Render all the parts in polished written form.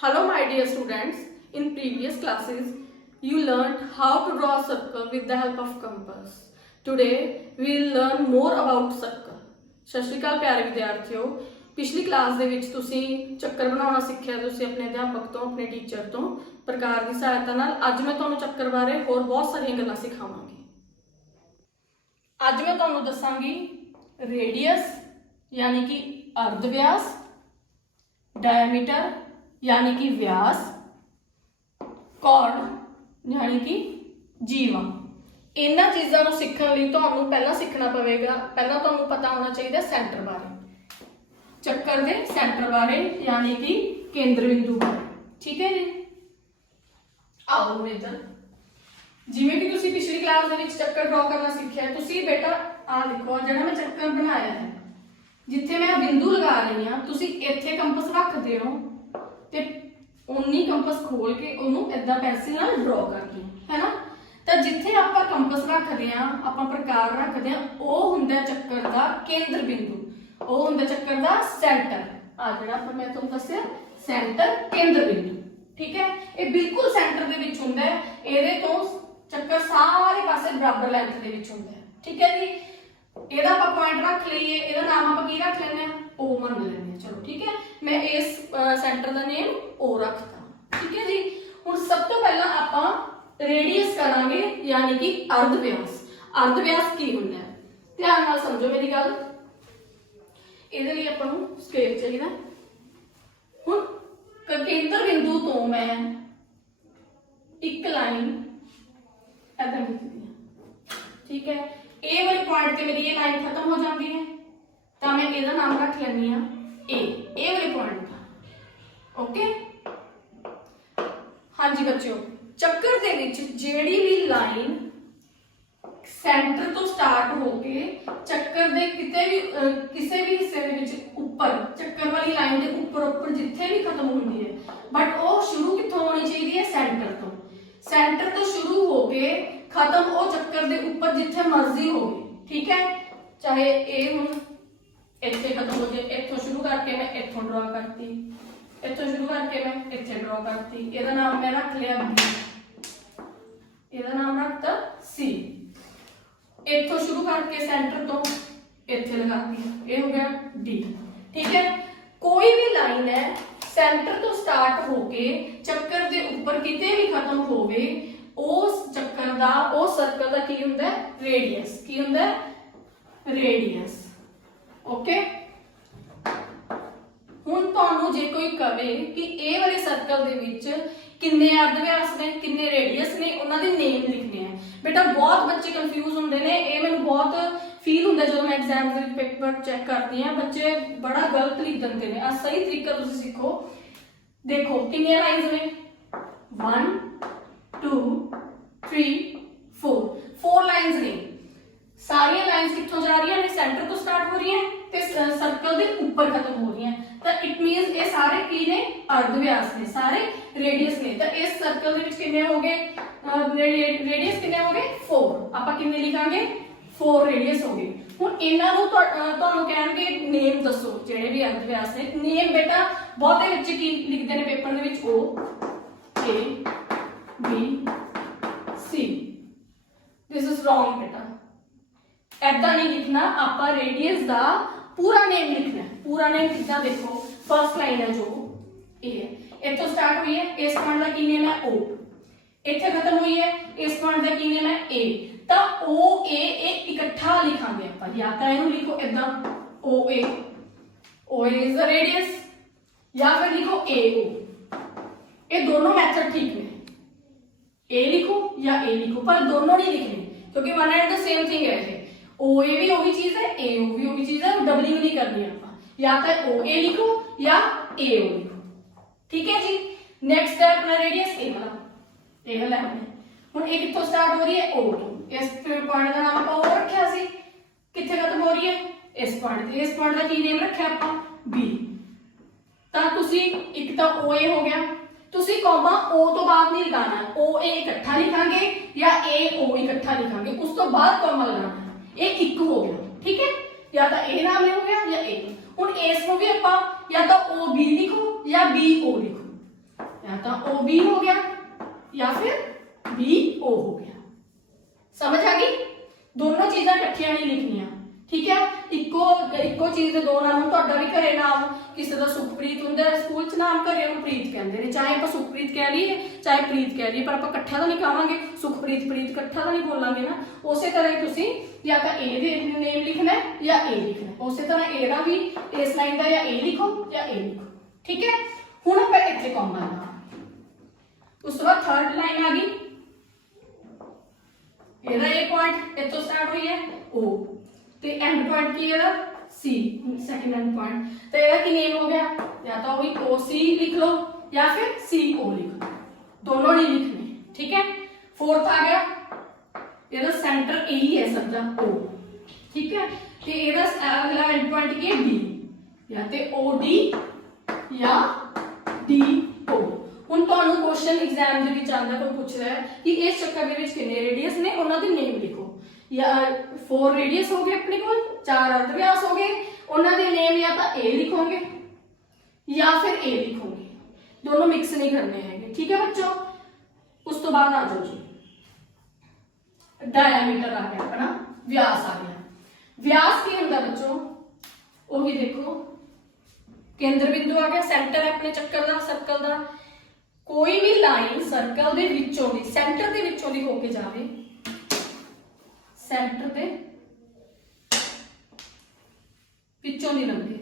Hello my dear students, in previous classes you learned how to draw a circle with the help of compass. Today we will learn more about circle. ਸਤਿ ਸ਼੍ਰੀ ਅਕਾਲ ਪਿਆਰੇ ਵਿਦਿਆਰਥੀਓ, ਪਿਛਲੀ class ਦੇ ਵਿੱਚ ਤੁਸੀਂ ਚੱਕਰ ਬਣਾਉਣਾ ਸਿੱਖਿਆ ਤੁਸੀਂ ਆਪਣੇ ਅਧਿਆਪਕ ਤੋਂ, ਆਪਣੇ ਟੀਚਰ ਤੋਂ ਪ੍ਰਕਾਰ ਦੀ ਸਹਾਇਤਾ ਨਾਲ। ਅੱਜ ਮੈਂ ਤੁਹਾਨੂੰ ਚੱਕਰ ਬਾਰੇ ਹੋਰ ਬਹੁਤ ਸਾਰੀਆਂ ਗੱਲਾਂ ਸਿਖਾਵਾਂਗੀ। ਅੱਜ ਮੈਂ ਤੁਹਾਨੂੰ ਦੱਸਾਂਗੀ ਰੇਡੀਅਸ यानी कि अर्ध व्यास, डायमीटर यानी कि व्यास, कॉर्ड यानी कि जीवा। इन्हां चीज़ों को सीखने लिए तुहानूं पहला सीखना पवेगा, पहला तुहानूं पता होना चाहिए सेंटर बारे, चक्कर के सेंटर बारे यानी कि केंद्र बिंदु बारे। ठीक है जी, आओ इधर जिवें कि तुसीं पिछली क्लास दे विच चक्कर ड्रॉ करना सीखिआ। तुसीं बेटा आ देखो जिहड़ा मैं चक्कर बनाया है, जिथे मैं बिंदु लगा रही हाँ, तुसी इत्थे कंपस रखते हो ते उन्नी कंपस खोल के उन्होंने इदा पेंसिल नाल ड्रॉ करते हो, है ना। तो जिथे आपां कंपस रखते हैं, आपां प्रकार रखते हैं, वो हुंदा चक्कर दा केंद्र बिंदु, वो हुंदा चक्कर दा सेंटर। आ जिहड़ा मैं तुहानूं दस्सिआ सेंटर केंद्र बिंदु, ठीक है। ये बिल्कुल सेंटर दे विच हुंदा है, इहदे तो चक्कर सारे पासे बराबर लेंथ दे विच हुंदा है, ठीक है जी। ਇਹਦਾ ਆਪਾਂ ਪੁਆਇੰਟ ਰੱਖ ਲਈਏ, ਇਹਦਾ ਨਾਮ ਆਪਾਂ ਕੀ ਰੱਖ ਲੈਂਦੇ ਆ, O ਮੰਨ ਲੈਂਦੇ ਆ। ਚਲੋ ਠੀਕ ਹੈ, ਮੈਂ ਇਸ ਸੈਂਟਰ ਦਾ ਨੇਮ O ਰੱਖਤਾ, ਠੀਕ ਹੈ ਜੀ। ਹੁਣ ਸਭ ਤੋਂ ਪਹਿਲਾਂ ਆਪਾਂ ਰੇਡੀਅਸ ਕਰਾਂਗੇ ਯਾਨੀ ਕਿ ਅਰਧ ਵਿਆਸ। ਅਰਧ ਵਿਆਸ ਕੀ ਹੁੰਦਾ ਹੈ, ਧਿਆਨ ਨਾਲ ਸਮਝੋ ਮੇਰੀ ਗੱਲ। ਇਹਦੇ ਲਈ ਆਪਾਂ ਨੂੰ ਸਕੇਲ ਚਾਹੀਦਾ। ਹੁਣ ਕੇਂਦਰ ਬਿੰਦੂ ਤੋਂ ਮੈਂ ਇੱਕ ਲਾਈਨ ਏਦਾਂ ਖਿੱਚਦੀ ਹਾਂ, ਠੀਕ ਹੈ। ए वाले पॉइंट ते मेरी ये लाइन खत्म हो जाती है, तो मैं ਇਹਦਾ नाम रख लेनी हाँ ए वाले पॉइंट का। ओके हाँ जी बच्चों, चक्कर दे विच ਜਿਹੜੀ भी लाइन सेंटर तो स्टार्ट होके चक्कर दे किसी भी हिस्से दे विच ऊपर चक्कर वाली लाइन के ऊपर जिथे भी खत्म होती है, बट वो शुरू कित्थों होनी चाहिए है, सेंटर तो। सेंटर तो शुरू होके खत्म वो चक्कर दे ऊपर जिथे मर्जी हो, ठीक है। चाहे ए हुण इत्थे खत्म हो जाए, इत्थों शुरू करके मैं इत्थों ड्रॉ करती, इत्थों शुरू करके मैं इत्थे ड्रॉ करती। इहदा नाम मैं रख लिया बी, इहदा नाम रखता सी। इत्थों शुरू करके सेंटर तो इत्थे लगाती, ये हो गया डी, ठीक है। कोई भी लाइन है सेंटर तो स्टार्ट होके चक्कर दे ऊपर किते भी खत्म होवे, उस चक्कर दा उस सर्कल दा की हुंदा है, रेडियस। की हुंदा है, रेडियस। ओके हुण तुहानूं जे कोई कहे कि ए वाले सर्कल दे विच किन्ने अर्ध व्यास ने, किन्ने रेडियस ने, उन्हां दे नेम लिखने हैं। बेटा बहुत बच्चे कंफ्यूज हुंदे ने, ये मैनूं बहुत फील हुंदा जदों मैं एग्जाम दे पेपर चेक करती हां, बच्चे बड़ा गलत लिख दिंदे ने। आ सही तरीका तुसीं सीखो। देखो किन्ने लाइन्स ने, 1 2 3 4 4 लाइन्स ने। सारियां लाइन्स कित्थों जा रही हैं, सेंटर तो स्टार्ट हो रही हैं ते सर्कल दे ऊपर खत्म हो रही हैं। तो इट मींस ये सारे की ने, अर्ध व्यास ने, सारे रेडियस ने। तो इस सर्कल दे विच किन्ने हो गए, रेडियस किन्ने हो गए, 4। आपां किन्ने लिखांगे, 4 रेडियस हो गए। हुण इन्हां नूं तुहानूं कहणगे नेम दसो जिहड़े भी अर्ध व्यास ने। नेम बेटा बहुते बच्चे की लिखदे ने paper they which, O A B C। This is wrong बेटा, ऐदा नहीं लिखना। आपां रेडियस दा पूरा नेम लिखना है। पूरा नेम कितना, देखो फर्स्ट लाइन है जो ए है, इत्थों स्टार्ट हुई है, इस पॉइंट का की नेम है O, इत्थे खत्म हुई है, इस पॉइंट का की नेम है A। तो O A इकट्ठा लिखांगे आपां, या तो इहनूं लिखो इदां O A is the radius, या फिर लिखो A O। ये दोनों मेथड ठीक है, ए लिखो या ए लिखो, पर दोनों नहीं लिखने क्योंकि one and the same thing है। ओ ए भी वही चीज है, ए ओ भी वही चीज है, डबलिंग नहीं करनी है। या तो ओ ए लिखो या ए ओ लिखो, ठीक है जी। नेक्स्ट है अपना रेडियस ए वाला, ए वाला है। हुण ए कित्थों स्टार्ट हो रही है, ओ तो। इस पॉइंट का नाम आपां ओ रखिया सी, कित्थे खत्म हो रही है, इस पॉइंट ते। इस पॉइंट का की नेम रखिया आपां बी। तां तुसीं एक तां ओ ए हो गया, तुसी कॉमा ओ तो बाद नहीं लगाना, ओ ए इकट्ठा लिखांगे या ए ओ इकट्ठा लिखांगे, उस तो बाद कॉमा लगाना है। ये एक हो गया, ठीक है। या तो ए नाम हो गया या ए। हुण इस नूं भी आपां या तो ओ बी लिखो या बी ओ लिखो, या तो OB हो गया या फिर BO हो गया। समझ आ गई? दोनों चीज़ां इकट्ठियां नहीं लिखनियां, ठीक है। इको चीज़ दे दो नाम, ਤੁਹਾਡਾ भी घरे नाम किसी का सुखप्रीत ਹੁੰਦਾ स्कूल च नाम घरे ਉਹਨੂੰ ਪ੍ਰੀਤ ਕਹਿੰਦੇ ਨੇ, चाहे ਆਪਾਂ सुखप्रीत कह ਲਈਏ चाहे प्रीत कह लईए, पर ਆਪਾਂ ਇਕੱਠਾ ਤਾਂ ਨਹੀਂ ਕਹਾਂਗੇ, सुखप्रीत प्रीत ਇਕੱਠਾ ਤਾਂ ਨਹੀਂ ਬੋਲਾਂਗੇ ਨਾ। ਉਸੇ ਤਰ੍ਹਾਂ ਹੀ ਤੁਸੀਂ ਜਾਂ ਤਾਂ A ਦੇ ਨੇਮ ਲਿਖਣਾ ਹੈ ਜਾਂ A ਲਿਖਣਾ, ਉਸੇ ਤਰ੍ਹਾਂ A ਦਾ ਵੀ ਇਸ ਲਾਈਨ ਦਾ ਜਾਂ A ਲਿਖੋ ਜਾਂ A ਲਿਖੋ, ठीक है। ਹੁਣ ਆਪਾਂ ਇੱਥੇ ਕੌਮਾ ਲਾ, ਉਸ ਤੋਂ ਬਾਅਦ ਥਰਡ ਲਾਈਨ ਆ ਗਈ, ਇਹਦਾ A ਪੁਆਇੰਟ ਇੱਥੋਂ ਸਟਾਰਟ ਹੋਈ ਹੈ O ਤੇ एंड पॉइंट की है C, सेकंड एंड पॉइंट, तो ਇਹਦਾ ਕੀ नेम हो गया, या तो वही OC लिख लो या फिर CO लिख लो, दोनों नहीं लिखने, ठीक है। फोर्थ आ गया, ਇਹਦਾ सेंटर A ही है सबका O, ठीक है। ਤੇ ਇਹਦਾ अगला एंड पॉइंट की है D, या ਤੇ OD या DO। ਹੁਣ ਤੁਹਾਨੂੰ ਕੁਐਸਚਨ ਐਗਜ਼ਾਮ ਦੇ ਵਿੱਚ ਆਉਂਦਾ, ਕੋਈ ਪੁੱਛ ਰਿਹਾ ਹੈ ਕਿ ਇਸ ਚੱਕਰ ਦੇ ਵਿੱਚ ਕਿੰਨੇ ਰੇਡੀਅਸ ਨੇ, ਉਹਨਾਂ ਦੇ ਨੇਮ ਲਿਖੋ। या 4 रेडियस हो गए अपने को, 4 अर्धव्यास हो गए, उन्होंने नेम या तो A लिखोगे या फिर A लिखोगे, दोनों मिक्स नहीं करने हैं, ठीक है बच्चों। उस तो बाद आ जाओ जी, डायमीटर आ गया अपना, व्यास आ गया। व्यास की होता बच्चों, वही देखो केंद्र बिंदु आ गया, सेंटर है अपने चक्कर का, सर्कल का। कोई भी लाइन सर्कल दे विचों दी, सेंटर दे विचों दी होके जावे, सेंटर पे पिछों दी लंघे,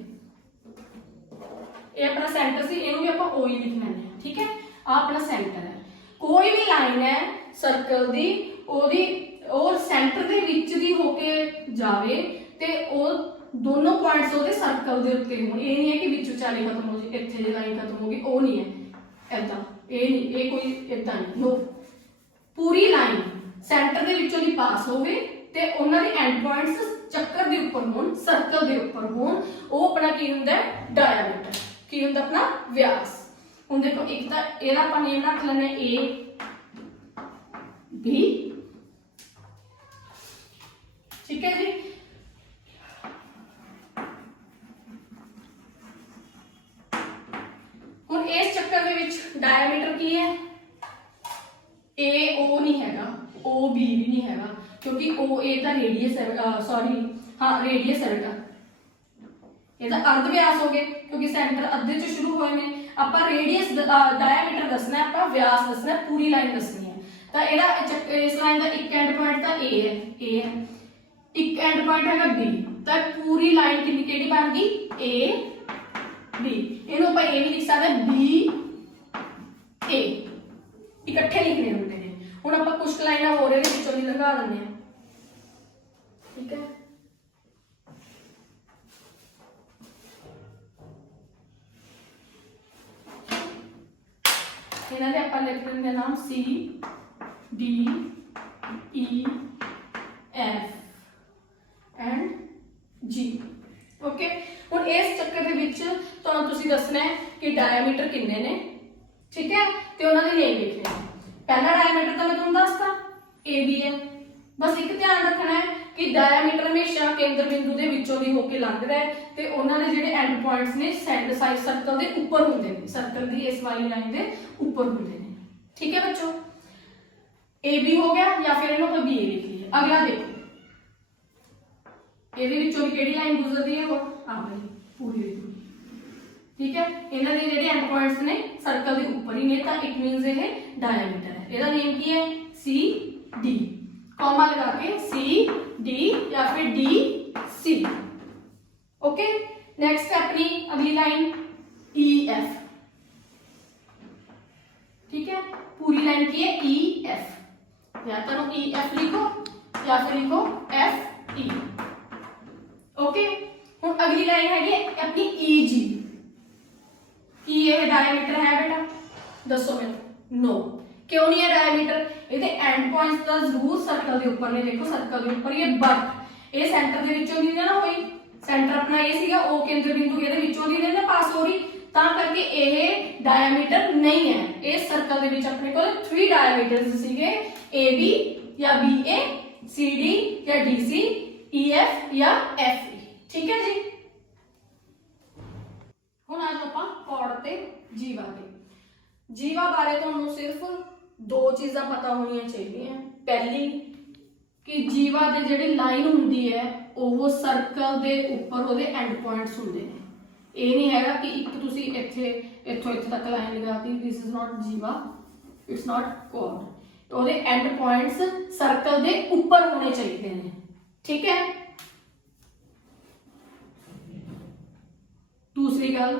ये अपना सेंटर सी, इहनूं भी आपां O ही लिखना है, ठीक है। आ अपना सेंटर है, कोई भी लाइन है सर्कल दी ओदी और सेंटर दे विच दी होके जावे ते ओ दोनों पॉइंट्स ओदे सर्कल दे उत्ते होण, ये नहीं है कि विच विचाले खत्म हो जाए, इत्थे जे लाइन खत्म हो गई, ओ नहीं है ऐदा, ये नहीं, ये कोई इदां नहीं, नो पूरी लाइन सेंटर दे विचों दी पास होवे ते उन्हां दे एंड पॉइंट्स चक्कर दे उपर होण, सर्कल दे उपर होण, वो अपना की हुंदा है डायमीटर, की हुंदा अपना व्यास। हुण देखो एक तां इहदा आपां नेम रख लैणे A B, ठीक है जी। हुण इस चक्कर दे विच डायमीटर की है, AO नहीं हैगा, OB भी नहीं हैगा, क्योंकि OA का रेडियस है, सॉरी हाँ रेडियस है बेटा, ये अर्ध व्यास हो गए क्योंकि सेंटर अद्धे चो शुरू होए ने। आपां रेडियस डायमीटर दसना है, आपां व्यास दसना है, पूरी लाइन दसनी है। तो एदा इस लाइन का एक एंड पॉइंट तो A है, एक एंड पॉइंट हैगा B, तो पूरी लाइन कितनी केड़ी बन गई AB, इहनूं आपां A भी लिख सकते हैं BA, इकट्ठे लिखने होंगे ने। हुण आपां कुछ लाइनां हो रहे ने विचों दी लंघा दिंदे हैं, ठीक है। इन्हां दे आपां लिख लेंगे नाम C D E F and G, okay. हुण इस चक्कर दे विच तुहानूं तुसीं दसना है कि डायमीटर किन्ने ने, ठीक है, ते उन्हां दे नेम लिखने हैं। पहला डायमीटर तो मैं तुहानूं दसता AB है, बस एक ध्यान रखना है कि डायमीटर हमेशा केंद्र बिंदु दे विचों दी होके लंघदा है ते उन्हां दे जिहड़े एंड पॉइंट्स ने सेंटर साइड सर्कल दे ऊपर हुंदे ने, सर्कल दी इस वाली लाइन दे ऊपर हुंदे ने, ठीक है बच्चों। AB हो गया या फिर इहनूं BA लिख लिया। अगला देखो ਇਹਦੇ ਵਿੱਚੋਂ ਕਿਹੜੀ ਲਾਈਨ ਗੁਜ਼ਰਦੀ ਹੈ, ਉਹ ਆ ਵਾਲੀ ਪੂਰੀ ਦੀ ਪੂਰੀ, ਠੀਕ ਹੈ। ਇਹਨਾਂ ਦੇ ਜਿਹੜੇ ਐਂਡ ਪੁਆਇੰਟਸ ਨੇ ਸਰਕਲ ਦੇ ਉੱਪਰ ਹੀ ਨੇ, ਤਾਂ ਇਟ ਮੀਨਸ ਇਹ ਡਾਇਆਮੀਟਰ ਹੈ। ਇਹਦਾ ਨੇਮ ਕੀ ਹੈ CD, कॉमा लगा के CD या फिर DC, ओके। नेक्स्ट अपनी अगली लाइन EF, ठीक है, पूरी लाइन की है EF, या तो EF लिखो या फिर लिखो FE, ओके। हुण अगली लाइन है अपनी EG, ये डायमीटर है बेटा, दसो मेरे नो क्यों नहीं है डायमीटर, ਇਹਦੇ एंड पॉइंट्स ਤਾਂ ਜ਼ਰੂਰ ਸਰਕਲ ਦੇ ਉੱਪਰ ਨੇ, ਦੇਖੋ ਸਰਕਲ ਦੇ ਉੱਪਰ ਇਹ, ਬਟ ਇਹ ਸੈਂਟਰ ਦੇ ਵਿੱਚੋਂ ਦੀ ਨਾ ਹੋਈ, ਸੈਂਟਰ ਆਪਣਾ ਇਹ ਸੀਗਾ O ਕੇਂਦਰ ਬਿੰਦੂ, ਇਹਦੇ ਵਿੱਚੋਂ ਦੀ ਨਾ ਪਾਸ ਹੋ ਰਹੀ, ਤਾਂ ਕਰਕੇ ਇਹ ਡਾਇਆਮੀਟਰ ਨਹੀਂ ਹੈ। ਇਸ ਸਰਕਲ ਦੇ ਵਿੱਚ ਆਪਣੇ ਕੋਲ 3 ਡਾਇਆਮੀਟਰਸ ਸੀਗੇ, AB ਜਾਂ BA, CD ਜਾਂ DC, EF ਜਾਂ FE, ठीक है जी। ਹੁਣ ਆ ਜਾਓ ਆਪਾਂ ਕੋਡ ਤੇ G ਵਾਲੇ। ਜੀਵਾ ਬਾਰੇ ਤੁਹਾਨੂੰ ਸਿਰਫ ਦੋ ਚੀਜ਼ਾਂ ਪਤਾ ਹੋਣੀਆਂ ਚਾਹੀਦੀਆਂ। ਪਹਿਲੀ ਕਿ ਜੀਵਾ ਦੇ ਜਿਹੜੀ ਲਾਈਨ ਹੁੰਦੀ ਹੈ ਉਹ ਸਰਕਲ ਦੇ ਉੱਪਰ ਉਹਦੇ ਐਂਡ ਪੁਆਇੰਟਸ ਹੁੰਦੇ ਨੇ। ਇਹ ਨਹੀਂ ਹੈਗਾ ਕਿ ਇੱਕ ਤੁਸੀਂ ਇੱਥੇ ਇੱਥੋਂ ਇੱਥੇ ਤੱਕ ਲਾਈਨ ਲਗਾਤੀ, ਦਿਸ ਇਜ਼ ਨਾਟ ਜੀਵਾ, ਇਟਸ ਨਾਟ ਕੋਡ। ਉਹਦੇ ਐਂਡ ਪੁਆਇੰਟਸ ਸਰਕਲ ਦੇ ਉੱਪਰ ਹੋਣੇ ਚਾਹੀਦੇ ਨੇ, ਠੀਕ ਹੈ। दूसरी गल,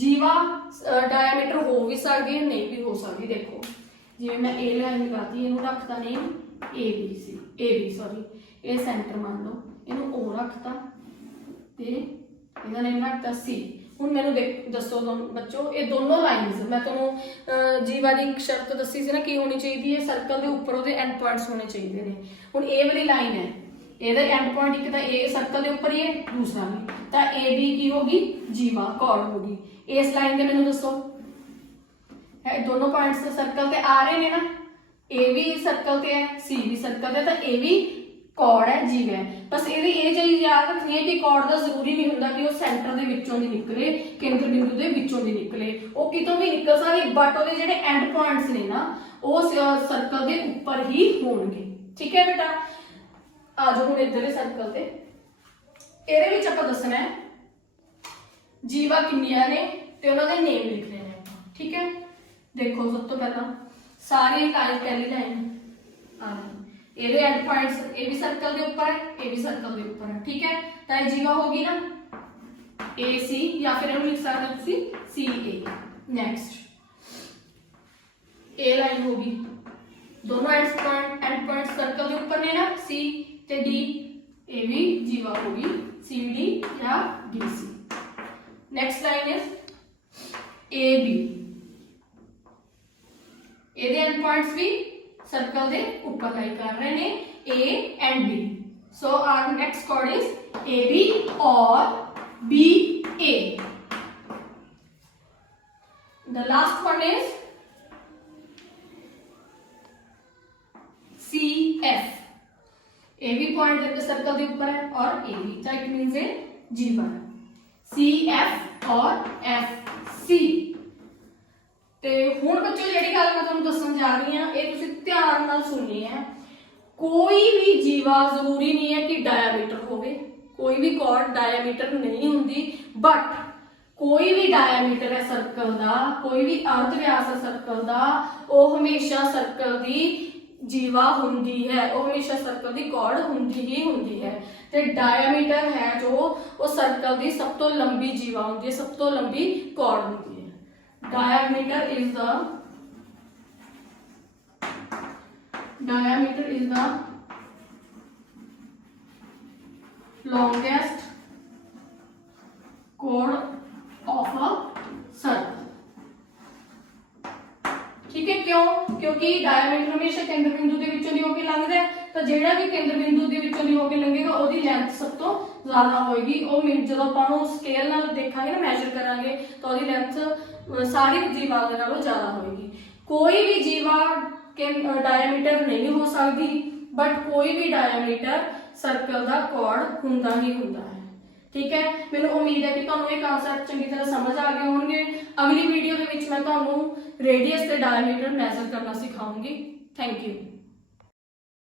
जीवा डायमीटर हो भी सकती है, नहीं भी हो सकती। देखो जिवें मैं ए लाइन लगाती, इनू रखता नेम ए बी सॉरी, ये सेंटर मान लो, इनू ओ रखता ते इहदा नेम रखता सी। हुण मैनू दसो बच्चों, ये दोनों लाइन्स मैं तुहानूं जीवा की एक शर्त दसी सी ना की होनी चाहिए है, सर्कल के उपर उहदे एंड पॉइंट्स होने चाहिए ने। हुण ए वाली लाइन है, ਇਹਦਾ एंड पॉइंट एक तो ए सर्कल के उपर ही है, दूसरा भी तो ए बी की होगी जीवा कॉर्ड होगी। इस लाइन के मैंने दसो है दोनों पॉइंट्स सर्कल के आ रहे हैं ना, ए भी सर्कल के है, सी भी सर्कल के, तो ए भी कॉर्ड है, जीवा है। बस ये चीज याद रखनी है कि कॉर्ड का जरूरी नहीं होंगे कि वो सेंटर के विचों दी निकले, केंद्र बिंदु के विचों दी निकले, वो कितों भी निकल सकती, बट वो जेडे एंड पॉइंट्स ने ना वो सर्कल के उपर ही होंगे, ठीक है बेटा। आ जाओ हुण इधर सर्कल ते, ਇਹਦੇ ਵਿੱਚ ਆਪਾਂ ਦੱਸਣਾ ਹੈ ਜੀਵਾ ਕਿੰਨੀਆਂ ਨੇ ਤੇ ਉਹਨਾਂ ਦੇ ਨੇਮ ਲਿਖਣੇ ਨੇ ਆਪਾਂ, ਠੀਕ ਹੈ। ਦੇਖੋ ਸਭ ਤੋਂ ਪਹਿਲਾਂ ਸਾਰੀ ਲਾਈਨ, ਪਹਿਲੀ ਲਾਈਨ ਆ ਰਹੀ, ਇਹਦੇ ਐਂਡ ਪੁਆਇੰट्स ਇਹ ਵੀ ਸਰਕਲ ਦੇ ਉੱਪਰ ਹੈ, ਇਹ ਵੀ ਸਰਕਲ ਦੇ ਉੱਪਰ ਹੈ, ਠੀਕ ਹੈ। ਤਾਂ ਇਹ ਜੀਵਾ ਹੋਗੀ ਨਾ ए सी, या फिर ਇਹਨੂੰ ਲਿਖ ਸਕਦੇ ਹੋ ਤੁਸੀਂ सी ए। ਨੈਕਸਟ ए लाइन होगी, दोनों एंड पॉइंट सर्कल के ऊपर ने ना, सी ते डी, ए भी जीवा होगी सी डी या D C. Next line is A B, ਇਹਦੇ एंड पॉइंट्स भी सर्कल के ऊपर लाई कर रहे ने, A and B. So our next chord is A B और B A. The last one is C F, ए भी पॉइंट सर्कल के ऊपर है और ए भी, तो इट मींस ए जीवा। सी एफ और एफ सी। ते हुण बच्चों जिहड़ी गल मैं तुहानूं दस्सण जा रही हां, ये तुसीं ध्यान नाल सुननी है। कोई भी जीवा जरूरी नहीं है कि डायमीटर होवे, कोई भी कॉर्ड डायमीटर नहीं हुंदी, बट कोई भी डायमीटर है सर्कल का, कोई भी अर्ध व्यास है सर्कल का, वो हमेशा सर्कल की जीवा हुंदी है, वो हमेशा सर्कल की कॉर्ड हुंदी ही हुंदी है। ते डायमीटर है जो वो सर्कल की सब तो लंबी जीवा हुंदी है, सब तो लंबी कॉर्ड हुंदी है। Diameter is the longest chord of a circle, ठीक है। क्यों? क्योंकि डायमीटर हमेशा केंद्र बिंदु के विचों दी होके लंघदा है, तो जेड़ा भी केंद्र बिंदु के विचों दी होके लंघेगा ओदी लेंथ सब तो ज्यादा होएगी। ओ जदों आपां नूं स्केल नाल देखांगे ना, मेजर करांगे, तो ओदी लेंथ सारी जीवा दे नालों ज्यादा होएगी। कोई भी जीवा के डायमीटर नहीं हो सकती, बट कोई भी डायमीटर सर्कल का कॉर्ड हुंदा ही हुंदा है, ठीक है। मैंने उम्मीद है कि तुहानूं ये कांसेप्ट चंगी तरह समझ आ गए होंगे। अगली वीडियो के विच मैं तुहानूं रेडियस ते डायमीटर मेजर करना सिखाऊंगी। Thank you.